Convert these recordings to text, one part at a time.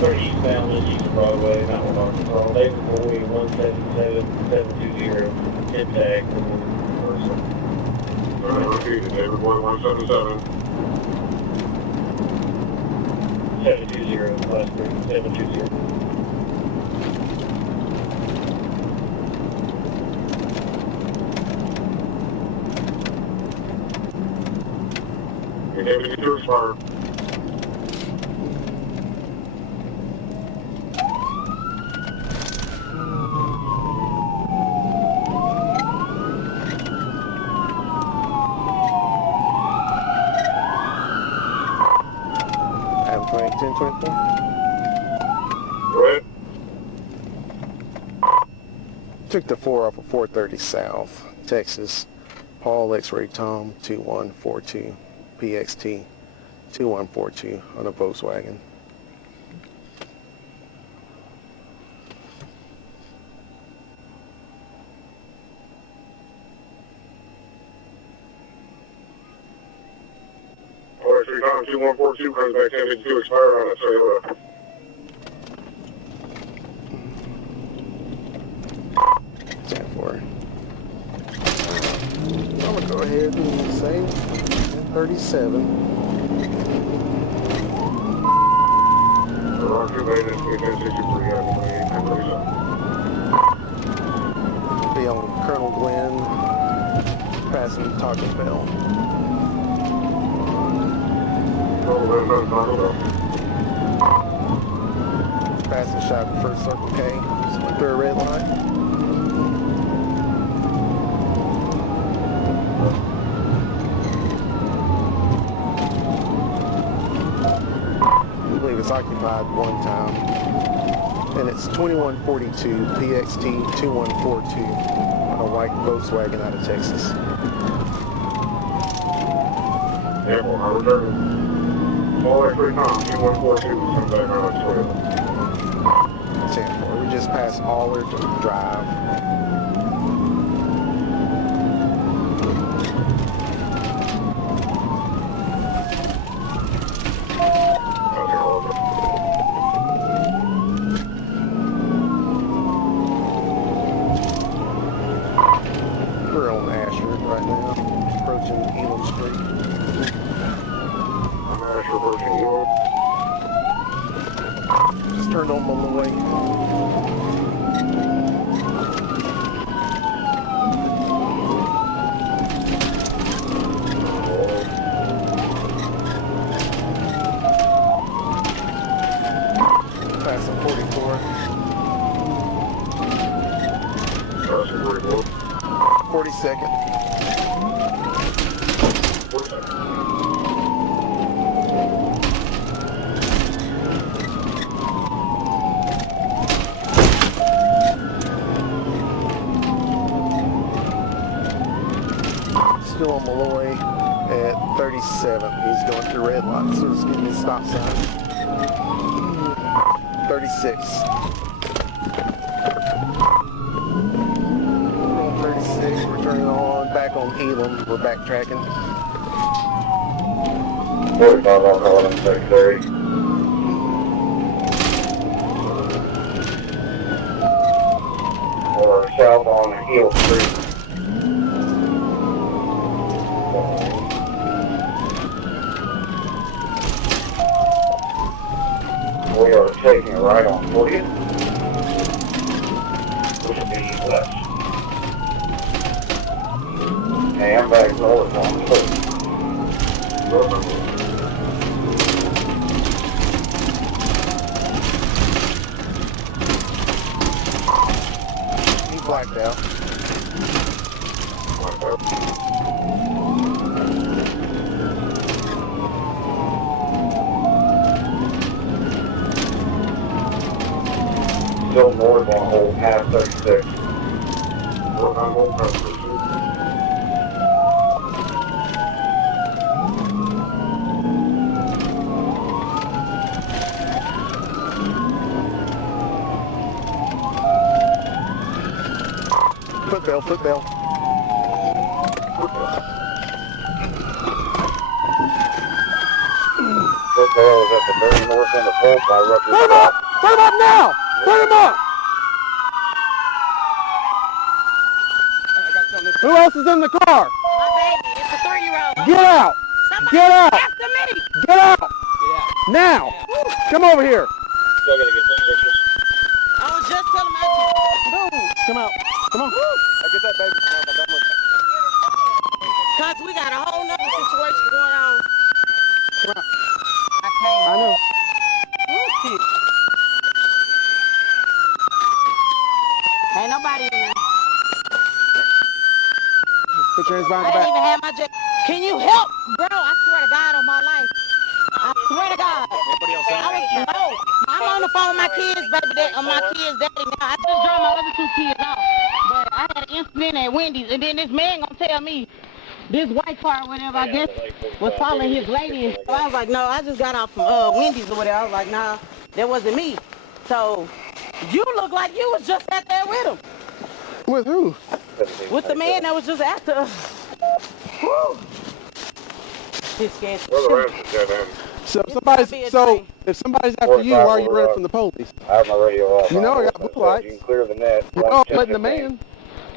30 eastbound on East Broadway, Mountain Arkansas. David Bowie, 177720, impact and person. Repeated, David Boy 177. 720, last 3, 720. Your David 2 expired. I'm 1024. Go ahead. Took the 4 off of 430 South, Texas. Paul X-Ray Tom 2142, PXT 2142 on a Volkswagen. Paul X-Ray Tom 2142 comes back 1052 expired on it, Toyota. I'm gonna go ahead and say 37. Roger, made it 1063, Be on Colonel Glenn, passing Taco Bell. Passing shop at First Circle K, just went through a red light. I believe it's occupied one time. And it's 2142 PXT 2142 on a white Volkswagen out of Texas. Airport, I returned. Paul X-Ray Tom 2142 comes back on it, Toyota. 10-4. We just passed Allard Drive. We're on Ashford right now, approaching Elam Street. I'm Ashford approaching Elam. Just turned on Malloy. Passing 44. Passing 44. 42nd. 42nd. Still on Malloy at 37th. He's going through red light, so it's giving me a stop sign. 36. We're on 36. We're turning on back on Elam. We're backtracking. 45 alcohol in secondary. Or south on Hill Street. We are taking a right on 40th, which will be west. And back north on 30th. He blacked out. Still north on Old Path 36. North on Old Path 36. Footbell, footbell. is at the very north end of Holt by Rutgers. Put him up! Put him up now! Put him up! Who else is in the car? My baby, it's a 3-year-old. Get out! Somebody Get out! after me. Get out! Now! Come over here! Still gotta get some pictures. I was just telling my Come out. Come on. I get that baby from my dumb. cause we got a whole nother situation going on. Come out. I can't. I know. Ooh, shit. Ain't nobody in there. Put your hands behind I your didn't back. even have my jacket. Can you help? Bro, I swear to God on my life. I swear to God. Anybody else No, I'm on the phone with my kids, baby. My kids' daddy now. I just dropped my other 2 kids off. But I had an incident at Wendy's, and then this man gonna tell me this white car or whatever, I guess, was following his lady. So I was like, no, I just got off from Wendy's or whatever. I was like, nah, that wasn't me. So you look like you was just out there with him. With who? With the man that was just after us. Woo. He's scared. Where the rest is dead end. So It's gotta be a train. if somebody's after you, why are you running from the police? I have my radio off. You know I got blue lights. You can clear the net. You know I'm letting the man.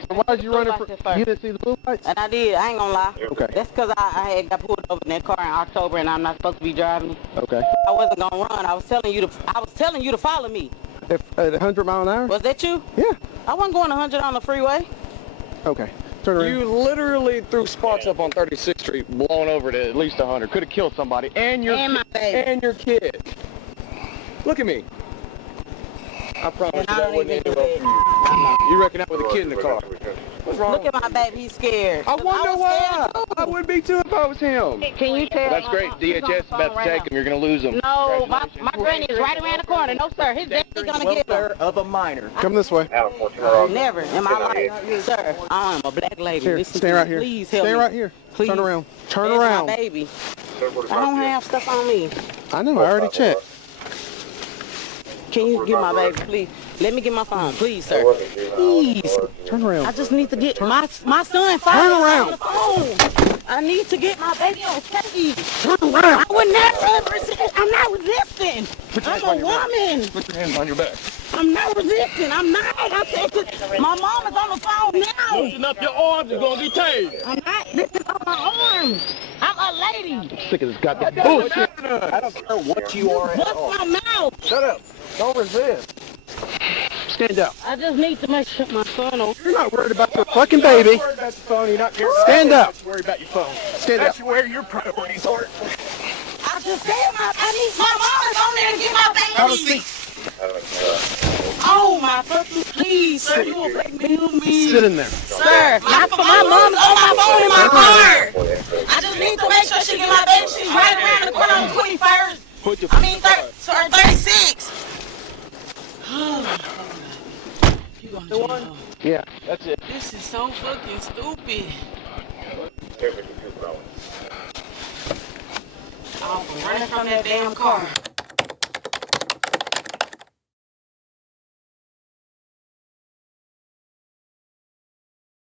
So why is you running from? First. You didn't see the blue lights? And I did. I ain't gonna lie. Okay. That's because I had got pulled over in that car in October, and I'm not supposed to be driving. Okay. I wasn't gonna run. I was telling you to follow me. If at 100 miles an hour? Was that you? Yeah. I wasn't going 100 on the freeway. Okay. Turn around. You literally threw sparks up on 36th Street, blowing over to at least 100. Could have killed somebody and your And my baby. and your kid. Look at me. I promise And you I that don't wouldn't even end do well that. for you. I know. You reckon that with a kid in the car? What's wrong? Look at my baby. He's scared. I 'Cause wonder was why. scared too. I would be too if I was him. Can you tell? That's great. DHS is about to take him. You're going to lose him. No, my granny is right around the corner. No, sir. His daddy's gonna get him. of a minor. Come this way. Never in my life, sir. I'm a black lady. Here. Listen Stay to right me. here. Please help Stay me. right here. Please. Turn around. Turn That's around. my baby. I don't have stuff on me. I know. I already checked. Can you get my baby, please? Let me get my phone, please, sir. Please. Turn around. I just need to get my son Turn around. on the phone. I need to get my baby on tape. Turn around. I would never resist. I'm not resisting. I'm a woman. Put your hands on your back. I'm not resisting. I'm not. I said to, my mom is on the phone now. Loosen up your arms, you're going to be tased. I'm not. This is on my arm. I'm a lady. Sick of this goddamn bullshit. I don't care what you are at all. What's my mouth? Shut up. Don't resist. Stand up. I just need to make sure my son over. You're not worried about your fucking baby. Worry about your phone. You're not caring. Stand up. Worry about your phone. Stand up. That's where your priorities are. I just said I need my mom is on there to get my baby. Have a seat. Oh my fucking please, sir, you will make me do me. Sit in there. Sir, my mom is on my phone in my car. I just need to make sure she get my baby. She's right around the corner on 21st. I mean 36. You gonna jail. Yeah. That's it. This is so fucking stupid. I'm running from that damn car.